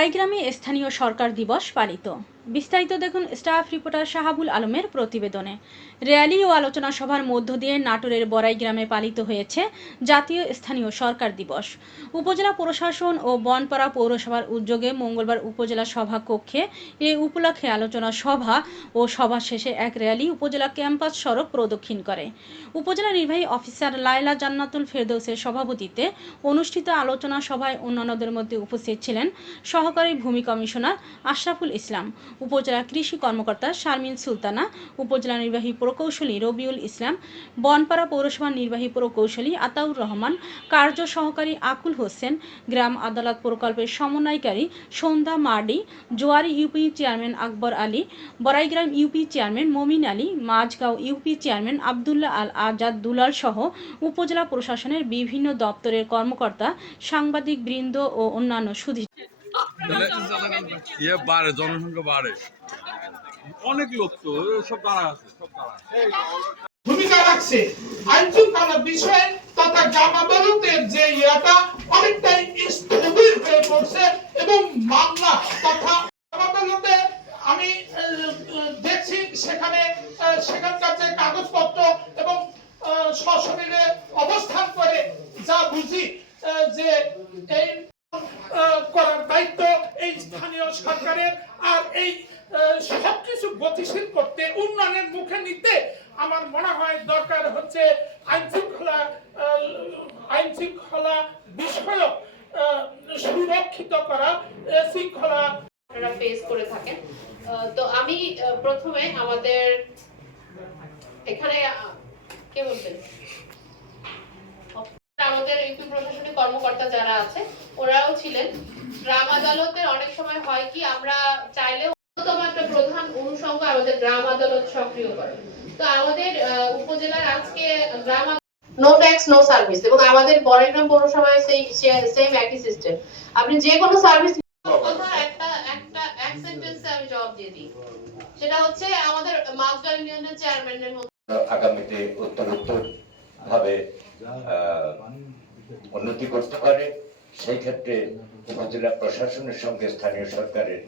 বড়াইগ্রামে স্থানীয় সরকার দিবস পালিত। বিস্তারিত দেখুন স্টাফ রিপোর্টার শাহাবুল আলমের প্রতিবেদনে। র্যালি ও আলোচনা সভার মধ্য দিয়ে নাটোরের বড়াইগ্রামে পালিত হয়েছে জাতীয় স্থানীয় সরকার দিবস। উপজেলা প্রশাসন ও বনপাড়া পৌরসভার উদ্যোগে মঙ্গলবার উপজেলা সভা কক্ষে এ উপলক্ষে আলোচনা সভা ও সভা শেষে এক র্যালি উপজেলা ক্যাম্পাস সড়ক প্রদক্ষিণ করে। উপজেলা নির্বাহী অফিসার লায়লা জান্নাতুল ফেরদৌসের সভাপতিত্বে অনুষ্ঠিত আলোচনা সভায় অন্যান্যদের মধ্যে উপস্থিত ছিলেন সহকারী ভূমি কমিশনার আশরাফুল ইসলাম। উপজেলা কৃষি কর্মকর্তা শারমিন সুলতানা, উপজেলা নির্বাহী প্রকৌশলী রবিউল ইসলাম, বনপাড়া পৌরসভার নির্বাহী প্রকৌশলী আতাউর রহমান, কার্য সহকারী আকুল হোসেন, গ্রাম আদালত প্রকল্পের সমন্বয়কারী Sandhya Mardi, Joari UP chairman Akbar Ali, Baraigram UP chairman Momin Ali Majhgaon UP chairman Abdullah Al Azad Dulal সহ উপজেলা প্রশাসনের বিভিন্ন দপ্তরের কর্মকর্তা, সাংবাদিক বৃন্দ ও অন্যান্য সুধী ইয়ে বাড়ে, জনসংখ্যা বাড়ে। অনেক লোক তো, সব দাঁড়া আছে, সব দাঁড়া ভূমিকা রাখছে। আইন শৃঙ্খলা বিষয়ে তথা জামা বেরুতের যে ইয়াটা, অনেকটাই স্থবির হয়ে পড়ছে এবং মামলা তথা জামা বেরুতে আমি দেখছি সেখানে সেখানকার যে কাগজপত্র এবং সশরীরে অবস্থান করে যা বুঝি যে এই আহ, করার দায়িত্ব এই স্থানীয় সরকারের আর এই সবকিছু গতিশীল করতে, উন্নয়নের মুখে নিতে আমার মনে হয় দরকার হচ্ছে আইন শৃঙ্খলা আইন শৃঙ্খলা বিষয়ক সুরক্ষিত করা শৃঙ্খলা। ফেস করে থাকেন। তো আমি প্রথমে আমাদের এখানে কে বলবেন আমাদের ইউপি প্রশাসনিক কর্মকর্তা যারা আছে, ওরাও ছিলেন। গ্রাম আদালতের অনেক সময় হয় কি আমরা চাইলে অন্যতম একটা প্রধান অনুষঙ্গ আমাদের গ্রাম আদালত সক্রিয় করে। তো আমাদের উপজেলার আজকে গ্রাম নো ট্যাক্স নো সার্ভিস এবং আমাদের বড়গ্রাম পৌরসভায় সেই সেম একই সিস্টেম আপনি যে কোনো সার্ভিস কথা একটা একটা এক সেন্টেন্সে আমি জবাব দিয়ে দিই। সেটা হচ্ছে আমাদের মাঝগাঁও ইউনিয়নের চেয়ারম্যানের আগামীতে উত্তরোত্তর ভাবে উন্নতি করতে পারে। সেই ক্ষেত্রে উপজেলা প্রশাসনের সঙ্গে স্থানীয় সরকারের